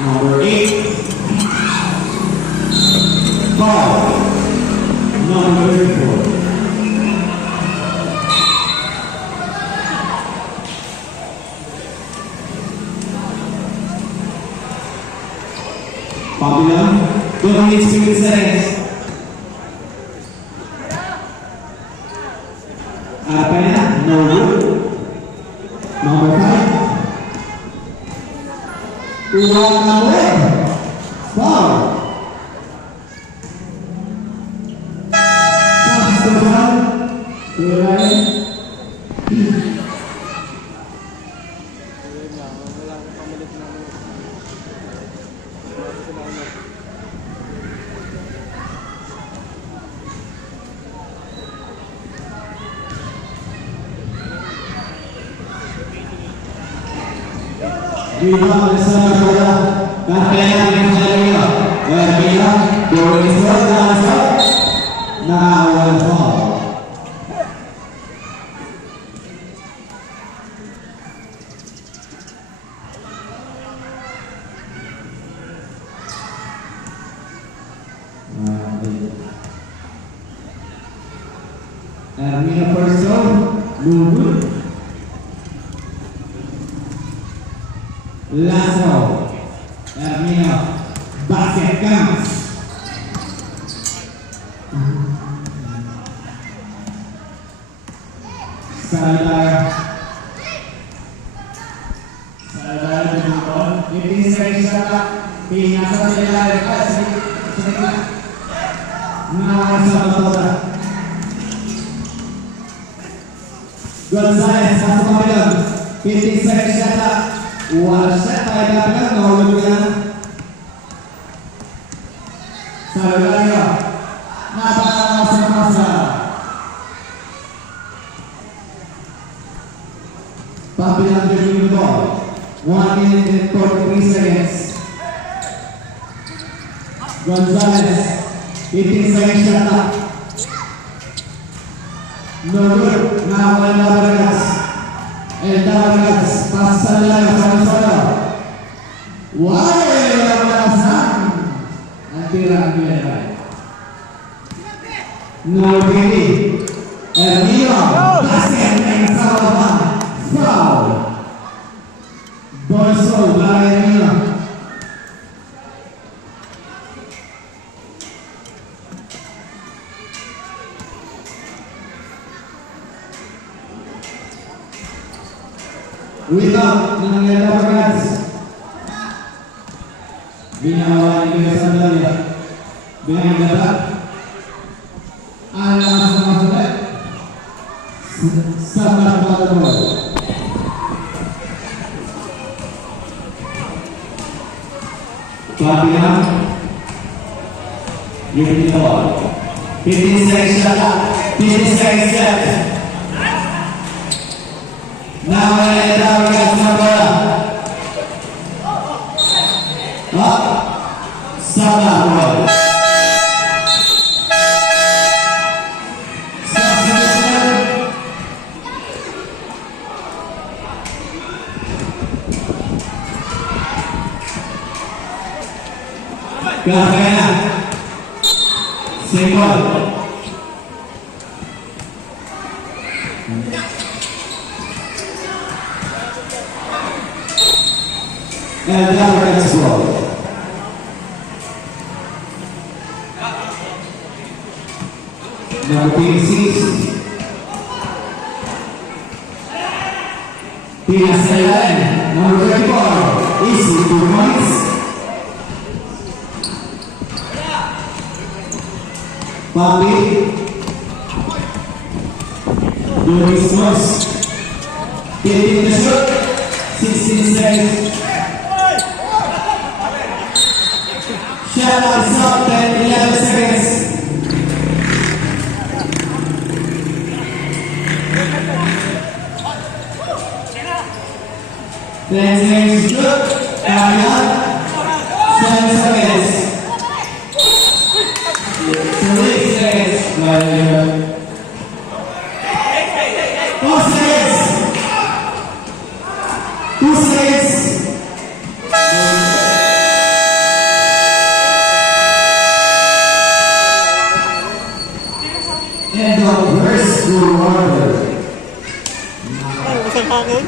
Number 8. Foul. Number 34. Pabilang, 2 minutes 50 seconds. Arapena, no good. Number 5. Uwan Namuel. Foul. Pass the ball. Uwan. Viva bersama bola Kahlian yang saya Ermina Gol Israel Nasar Nawal Fall. Ermina first zone Lunggut Lasso, Ermina, basket counts. Saudara menonton, ini saya siapa? Pingasa tidak dekat sedikit. Nawasa betul. Gonzales satu pemain, pitching saya siapa? Waset pada benar maunya saudara napa masa Pabilan the ball 1 minute and 43 seconds. Gonzales hitting second shot no good. Now Vargas pasal lagi sama-sama. Wah, yang belasan antiran dia. Nobody. Ermina basket yang sama. Foul. Bolso dari Ermina. Without mengenai Vargas binawa kebiasaan dia dengan dapat ada masalah sabar pada bola pelatihan unit ball 15 seconds shot 15 seconds set. Now Vargas na bola. Salah bola. Kahlian single. And now let's go. Number 26. Tina Selen, number 34. Easy 2 points. Papi. Doris Mos. Hitting the shot. 16 seconds. Shot is up and 11 seconds. Next is good. Arian. 7 seconds. 3 seconds. 4 seconds. 2 seconds. And the first quarter. Ay, usang hangin.